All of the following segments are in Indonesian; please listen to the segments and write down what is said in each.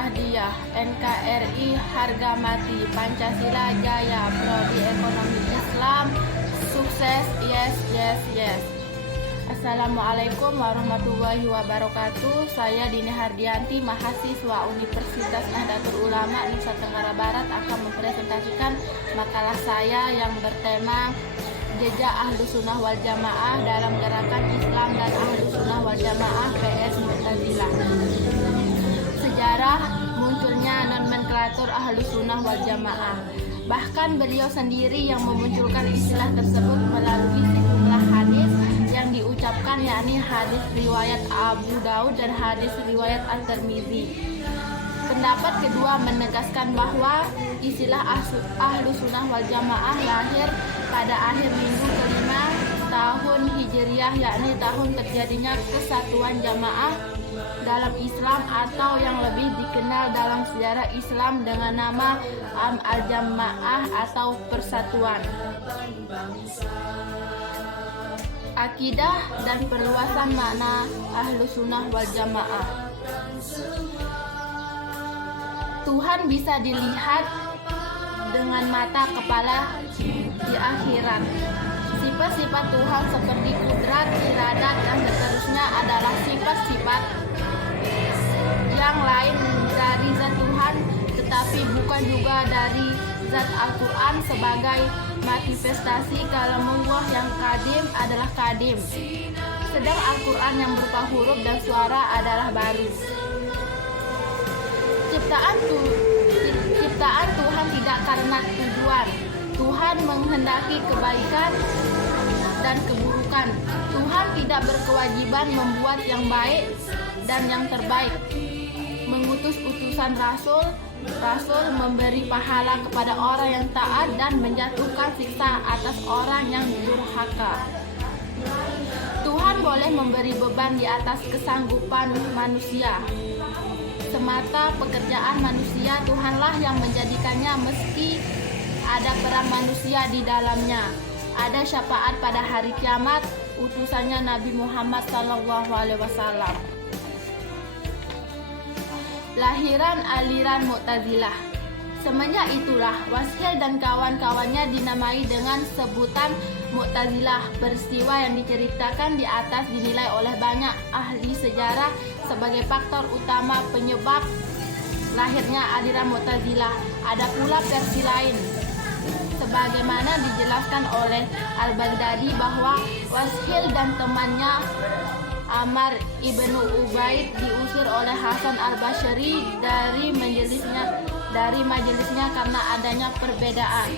Nahdiyah, NKRI harga mati, Pancasila jaya, prodi ekonomi Islam, sukses, yes, yes, yes. Assalamualaikum warahmatullahi wabarakatuh. Saya Dini Hardianti, mahasiswa Universitas Nahdlatul Ulama Nusa Tenggara Barat, akan mempresentasikan makalah saya yang bertema Jejak Ahlus Sunnah wal Jamaah dalam Gerakan Islam dan Ahlus Sunnah wal Jamaah vs Mu'tazilah. Sejarah munculnya nomenklatur Ahlus Sunnah wal Jamaah. Bahkan beliau sendiri yang memunculkan istilah tersebut melalui sejumlah hadis yang diucapkan, yakni hadis riwayat Abu Daud dan hadis riwayat At-Tirmidzi. Pendapat kedua menegaskan bahwa istilah Ahlus Sunnah wal Jamaah lahir pada akhir minggu kelima tahun Hijriah, yakni tahun terjadinya kesatuan jamaah dalam Islam, atau yang lebih dikenal dalam sejarah Islam dengan nama al-Jamaah atau persatuan. Akidah dan perluasan makna Ahlus Sunnah wal Jamaah. Tuhan bisa dilihat dengan mata kepala di akhirat. Sifat-sifat Tuhan seperti kudrat, iradat, dan seterusnya adalah sifat-sifat yang lain dari zat Tuhan, tetapi bukan juga dari zat Al-Quran sebagai manifestasi kalamullah yang kadim adalah kadim, sedang Al-Quran yang berupa huruf dan suara adalah baru. Ciptaan Tuhan tidak karena tujuan. Tuhan menghendaki kebaikan dan keburukan. Tuhan tidak berkewajiban membuat yang baik dan yang terbaik. Mengutus utusan rasul memberi pahala kepada orang yang taat dan menjatuhkan siksa atas orang yang durhaka. Tuhan boleh memberi beban di atas kesanggupan manusia. Semata pekerjaan manusia Tuhanlah yang menjadikannya, meski ada peran manusia di dalamnya. Ada syafaat pada hari kiamat, utusannya Nabi Muhammad SAW. Lahiran aliran Mu'tazilah. Semenjak itulah Washil dan kawan-kawannya dinamai dengan sebutan Mu'tazilah. Peristiwa yang diceritakan di atas dinilai oleh banyak ahli sejarah sebagai faktor utama penyebab lahirnya aliran Mu'tazilah. Ada pula versi lain, sebagaimana dijelaskan oleh Al-Baghdadi, bahwa Washil dan temannya Ammar ibnu Ubaid diusir oleh Hasan al-Basyri dari majelisnya karena adanya perbedaan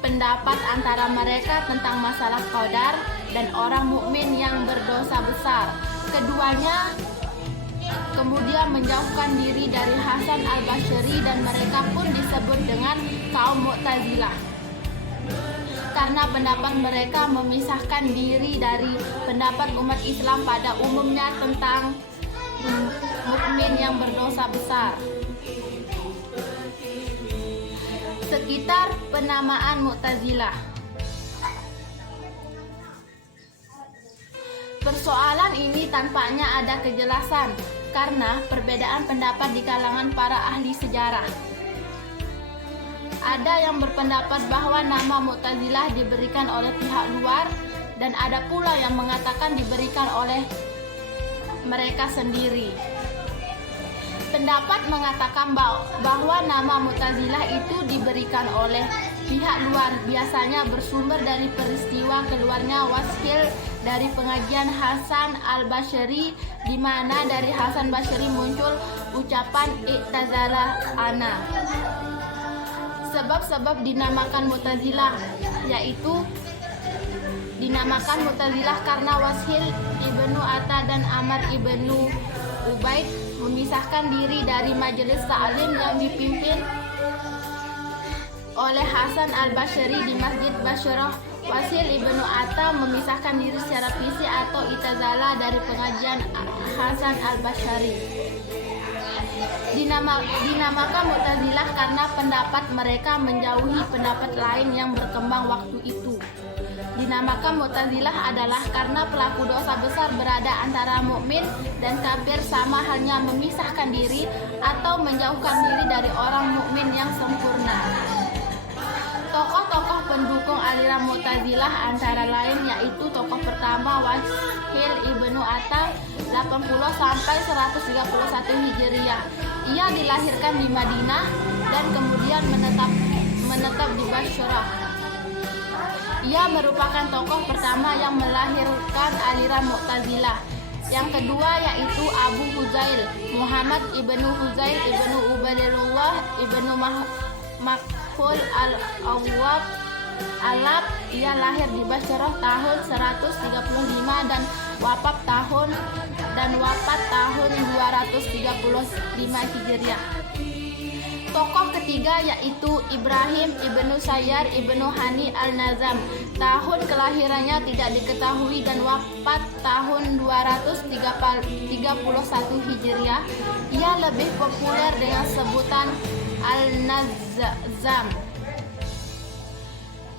pendapat antara mereka tentang masalah qadar dan orang mukmin yang berdosa besar. Keduanya kemudian menjauhkan diri dari Hasan al-Basyri dan mereka pun disebut dengan kaum Mu'tazilah karena pendapat mereka memisahkan diri dari pendapat umat Islam pada umumnya tentang mukmin yang berdosa besar. Sekitar penamaan Mu'tazilah. Persoalan ini tampaknya ada kejelasan karena perbedaan pendapat di kalangan para ahli sejarah. Ada yang berpendapat bahwa nama Mu'tazilah diberikan oleh pihak luar, dan ada pula yang mengatakan diberikan oleh mereka sendiri. Pendapat mengatakan bahwa nama Mu'tazilah itu diberikan oleh pihak luar, biasanya bersumber dari peristiwa keluarnya Washil dari pengajian Hasan al-Basyri, di mana dari Hasan Basyri muncul ucapan i'tazala ana. Sebab-sebab dinamakan Mu'tazilah, yaitu dinamakan Mu'tazilah karena Washil ibnu Atta dan Ammar ibnu Ubaid memisahkan diri dari majelis ta'lim yang dipimpin oleh Hasan al-Basyri di Masjid Basyrah. Washil ibnu Atta memisahkan diri secara fisik atau i'tazala dari pengajian Hasan al-Basyri. Dinamakan Mu'tazilah karena pendapat mereka menjauhi pendapat lain yang berkembang waktu itu. dinamakan Mu'tazilah adalah karena pelaku dosa besar berada antara mukmin dan kafir, sama halnya memisahkan diri atau menjauhkan diri dari orang mukmin yang sempurna. Tokoh-tokoh pendukung aliran Mu'tazilah antara lain yaitu tokoh pertama Waqil ibnu Atta 80 sampai 131 Hijriah. Ia dilahirkan di Madinah dan kemudian menetap di Bashrah. Ia merupakan tokoh pertama yang melahirkan aliran Mu'tazilah. Yang kedua yaitu Abu Huzail, Muhammad ibnu Huzail ibnu Ubaidillah ibnu Makhul al-Awwab Alab. Ia lahir di Bashrah tahun 135 dan wafat tahun 235 Hijriah. Tokoh ketiga yaitu Ibrahim ibnu Sayyar ibnu Hani al-Nazam. Tahun kelahirannya tidak diketahui dan wafat tahun 231 Hijriah. Ia lebih populer dengan sebutan Al-Nazam.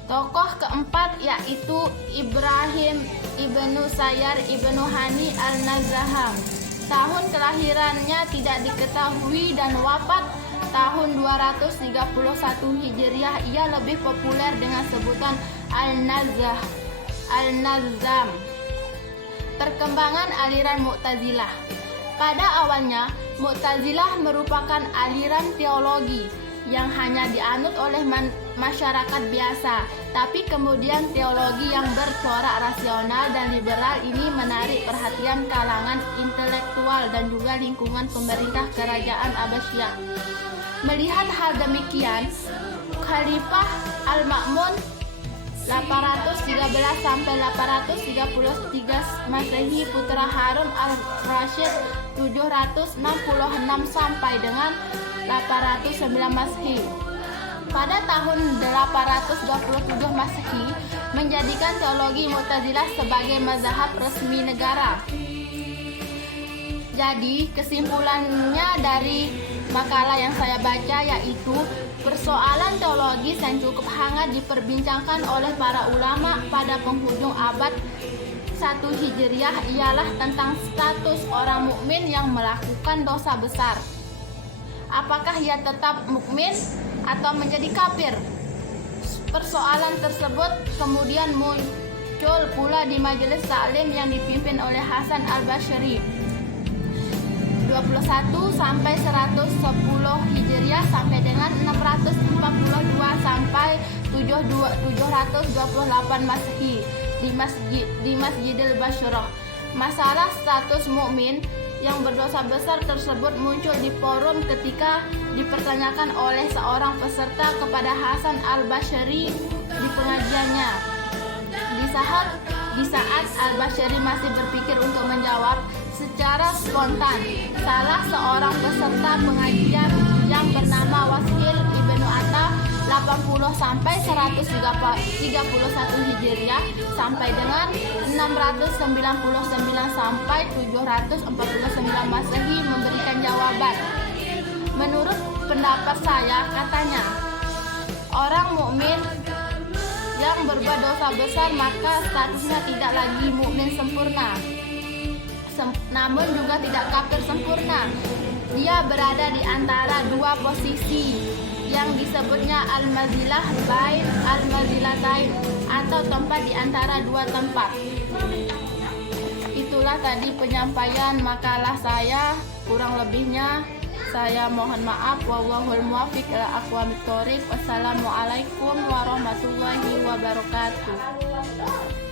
Tokoh keempat yaitu Ibrahim ibnu Sayyar ibnu Hani al-Nazam. Tahun kelahirannya tidak diketahui dan wafat tahun 231 Hijriah. Ia lebih populer dengan sebutan Al-Nazam. Perkembangan aliran Mu'tazilah. Pada awalnya, Mu'tazilah merupakan aliran teologi yang hanya dianut oleh masyarakat biasa. Tapi kemudian teologi yang bercorak rasional dan liberal ini menarik perhatian kalangan intelektual dan juga lingkungan pemerintah kerajaan Abbasiyah. Melihat hal demikian, Khalifah Al-Ma'mun 813 sampai 833 Masehi, putra Harun al-Rasyid 766 sampai dengan 809 Masehi. Pada tahun 827 Masehi menjadikan teologi Mu'tazilah sebagai mazhab resmi negara. Jadi kesimpulannya dari makalah yang saya baca yaitu persoalan teologis yang cukup hangat diperbincangkan oleh para ulama pada penghujung abad 1 Hijriah ialah tentang status orang mukmin yang melakukan dosa besar. Apakah ia tetap mukmin atau menjadi kafir? Persoalan tersebut kemudian muncul pula di majelis taklim yang dipimpin oleh Hasan al-Basri 21 sampai 110 Hijriah sampai dengan 642 sampai 728 Masehi di Masjidil Bashrah. Masalah status mukmin yang berdosa besar tersebut muncul di forum ketika dipertanyakan oleh seorang peserta kepada Hasan al-Basri di pengajiannya. Di saat al-Basri masih berpikir untuk menjawab, secara spontan salah seorang peserta pengajian yang bernama Waqil ibnu Atta 80 sampai 131 Hijriah sampai dengan 699 sampai 749 Masehi memberikan jawaban. Menurut pendapat saya, katanya, orang mukmin yang berbuat dosa besar maka statusnya tidak lagi mukmin sempurna, namun juga tidak kafir sempurna. Dia berada di antara dua posisi yang disebutnya al-mazilah bain al-mazilatain, atau tempat di antara dua tempat. Itulah tadi penyampaian makalah saya, kurang lebihnya saya mohon maaf. Wallahul muwaffiq ila aqwamit thoriq. Wassalamualaikum warahmatullahi wabarakatuh.